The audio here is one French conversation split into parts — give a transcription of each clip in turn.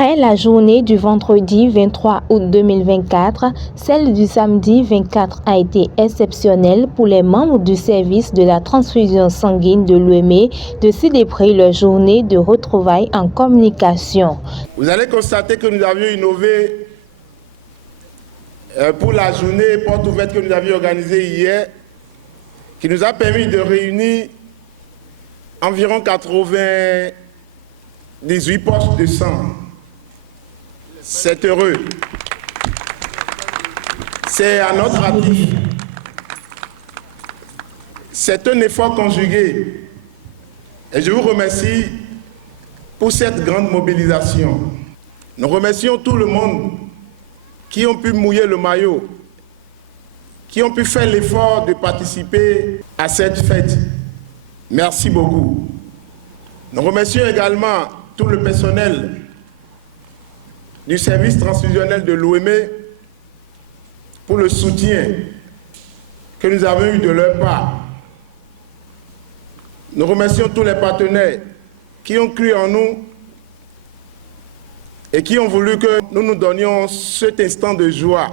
Après la journée du vendredi 23 août 2024, celle du samedi 24 a été exceptionnelle pour les membres du service de la transfusion sanguine de l'UEME de célébrer leur journée de retrouvailles en communication. Vous allez constater que nous avions innové pour la journée porte ouverte que nous avions organisée hier, qui nous a permis de réunir environ 98 poches de sang. C'est heureux. C'est à notre actif. C'est un effort conjugué. Et je vous remercie pour cette grande mobilisation. Nous remercions tout le monde qui ont pu mouiller le maillot, qui ont pu faire l'effort de participer à cette fête. Merci beaucoup. Nous remercions également tout le personnel du service transfusionnel de l'UEME pour le soutien que nous avons eu de leur part. Nous remercions tous les partenaires qui ont cru en nous et qui ont voulu que nous nous donnions cet instant de joie.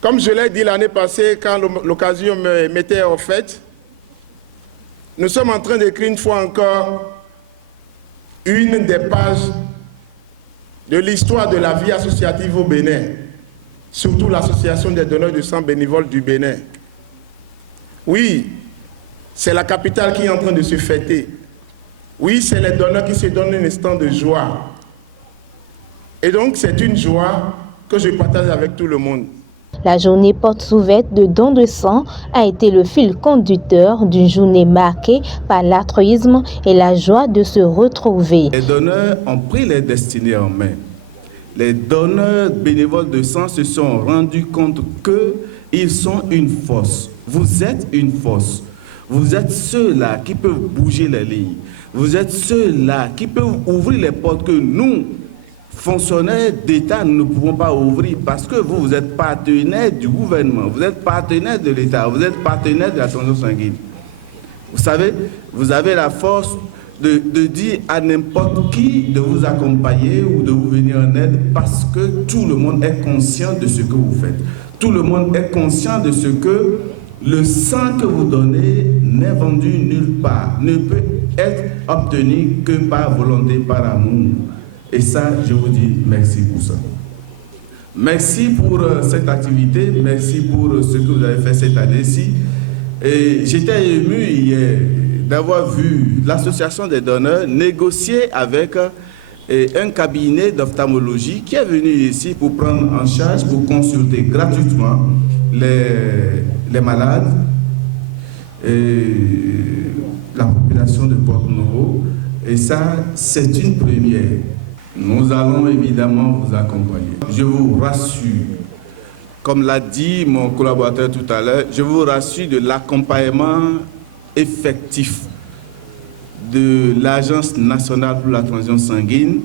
Comme je l'ai dit l'année passée, quand l'occasion m'était offerte, nous sommes en train d'écrire une fois encore une des pages de l'histoire de la vie associative au Bénin, surtout l'association des donneurs de sang bénévoles du Bénin. Oui, c'est la capitale qui est en train de se fêter. Oui, c'est les donneurs qui se donnent un instant de joie. Et donc, c'est une joie que je partage avec tout le monde. La journée porte ouverte de dons de sang a été le fil conducteur d'une journée marquée par l'altruisme et la joie de se retrouver. Les donneurs ont pris les destinées en main. Les donneurs bénévoles de sang se sont rendus compte qu'ils sont une force. Vous êtes une force. Vous êtes ceux-là qui peuvent bouger les lignes. Vous êtes ceux-là qui peuvent ouvrir les portes que nous, fonctionnaires d'État, nous ne pouvons pas ouvrir parce que vous êtes partenaires du gouvernement, vous êtes partenaires de l'État, vous êtes partenaires de la transfusion sanguine. Vous savez, vous avez la force de dire à n'importe qui de vous accompagner ou de vous venir en aide parce que tout le monde est conscient de ce que vous faites. Tout le monde est conscient de ce que le sang que vous donnez n'est vendu nulle part, ne peut être obtenu que par volonté, par amour. Et ça, je vous dis merci pour ça. Merci pour cette activité, merci pour ce que vous avez fait cette année-ci. Et j'étais ému hier d'avoir vu l'association des donneurs négocier avec un cabinet d'ophtalmologie qui est venu ici pour prendre en charge, pour consulter gratuitement les malades et la population de Porto-Novo. Et ça, c'est une première. Nous allons évidemment vous accompagner. Je vous rassure, comme l'a dit mon collaborateur tout à l'heure, je vous rassure de l'accompagnement effectif de l'Agence nationale pour la transfusion sanguine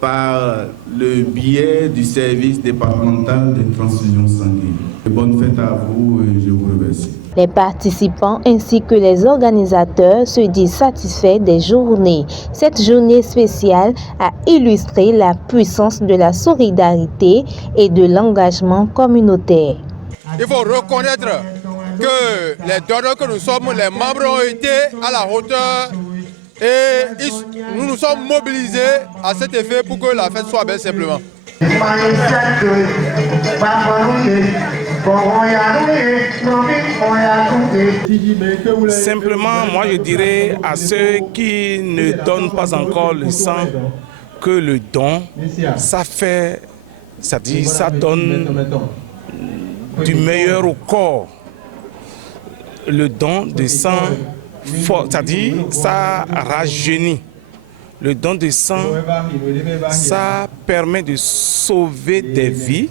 par le biais du service départemental de transfusion sanguine. Bonne fête à vous et je vous remercie. Les participants ainsi que les organisateurs se disent satisfaits des journées. Cette journée spéciale a illustré la puissance de la solidarité et de l'engagement communautaire. Il faut reconnaître que les donneurs que nous sommes, les membres ont été à la hauteur et nous nous sommes mobilisés à cet effet pour que la fête soit belle simplement. Simplement, moi je dirais à ceux qui ne donnent pas encore le sang que le don, ça fait, c'est-à-dire ça donne du meilleur au corps. Le don de sang, c'est-à-dire ça rajeunit. Le don de sang, ça permet de sauver des vies.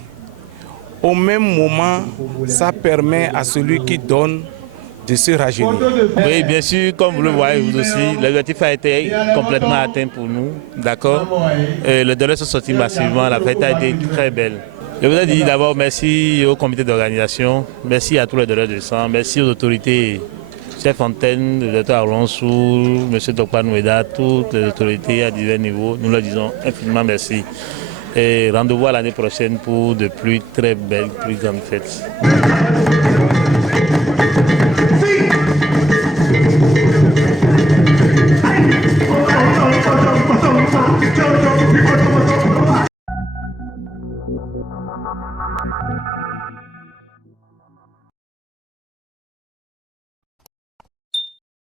Au même moment, ça permet à celui qui donne de se rajeunir. Oui, bien sûr, comme vous le voyez vous aussi, l'objectif a été complètement atteint pour nous, d'accord. Les donneurs sont sortis massivement, la fête a été très belle. Je voudrais dire d'abord merci au comité d'organisation, merci à tous les donneurs de sang, merci aux autorités chef Fontaine, le docteur Alonso, M. Dokpa Noueda, toutes les autorités à divers niveaux, nous leur disons infiniment merci. Et rendez-vous à l'année prochaine pour de plus très belles, plus grandes fêtes.